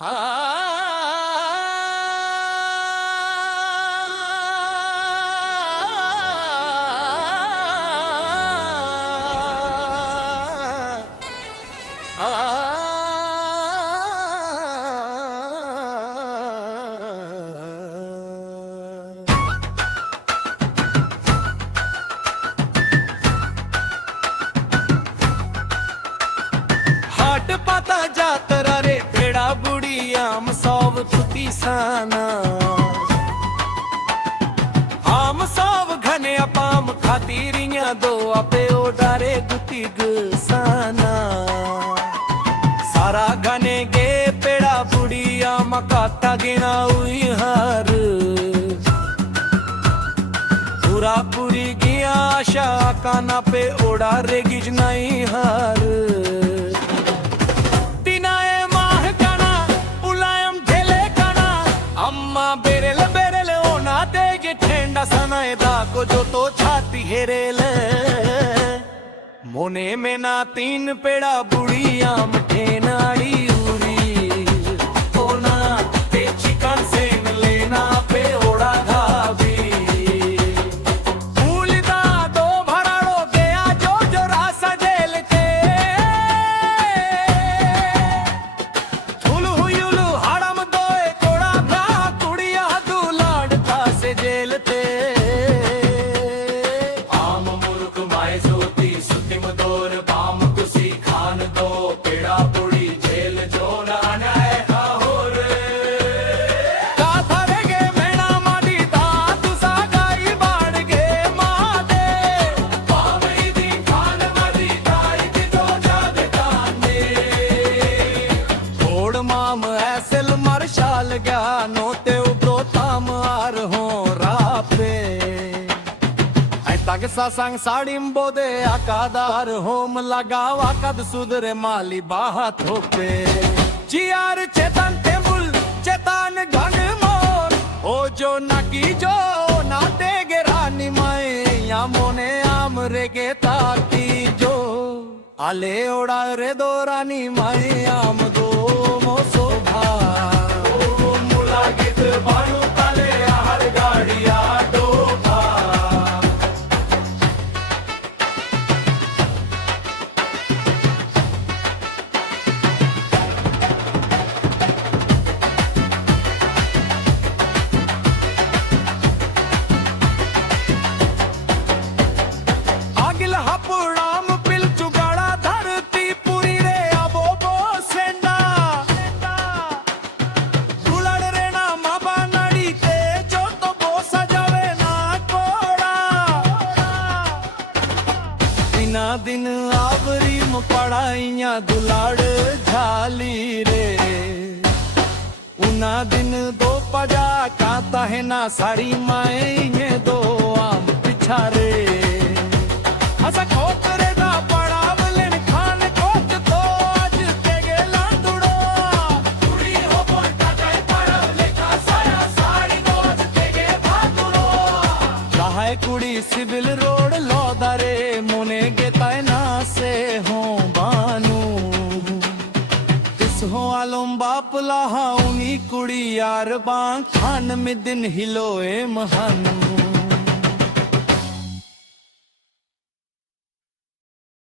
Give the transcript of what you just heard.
हाट पाता जातरा रे पेड़ा बुड़ी आम सौव तुती साना आम सौव घने अपाम खातीरियां दो आपे ओडारे गुती गसाना सारा घने गे पेड़ा बुड़ी आम काता गिना हुई हार पूरा पूरी गिया आशा काना पे ओडा रे गिज नहीं हार को जो तो छाती हेरेल मोने में ना तीन पेड़ा बुढ़ी आम ठेनाड़ी उरी ओना ते चिकन सेन लेना पे ओड़ा घावी फूलदा दो भराड़ो गया जो जो रासा जेल के हुलू हुलू हड़म दोए कोड़ा भा कुड़िया दू लाड़ता से जेल ते माम ऐसल मरशाल गया नोते उब्रो ताम आर हो रापे ऐ तग सासंग साड़ीम बोदे आकादार होम लगावा कद सुधरे माली बाहा थोपे चियार चेतन टेबुल चेतन घंग मोर ओ जो नकी जो ना देगे रानी माए या मोने आम रेगे ताकी जो आले ओड़ा रे दो रानी माए आम दो दिन आवरी में पढ़ाइया दुलाड़ झाली रे उना दिन दो पजा काता है ना साड़ी माए दो आम पिछारे हसा खोत रे दा पड़ाव लेन खान कोच तो आज तेगे लांदुड़ो कुड़ी हो बोलता जाए पड़ाव लेका साया साड़ी दोज तेगे भातुड़ो चाहे कुड़ी सिविल रोड लोदारे मोने गे से हो बानू तिस हो आलम बाप लाहा उनी कुड़ी यार बां खान में दिन हिलोए महानू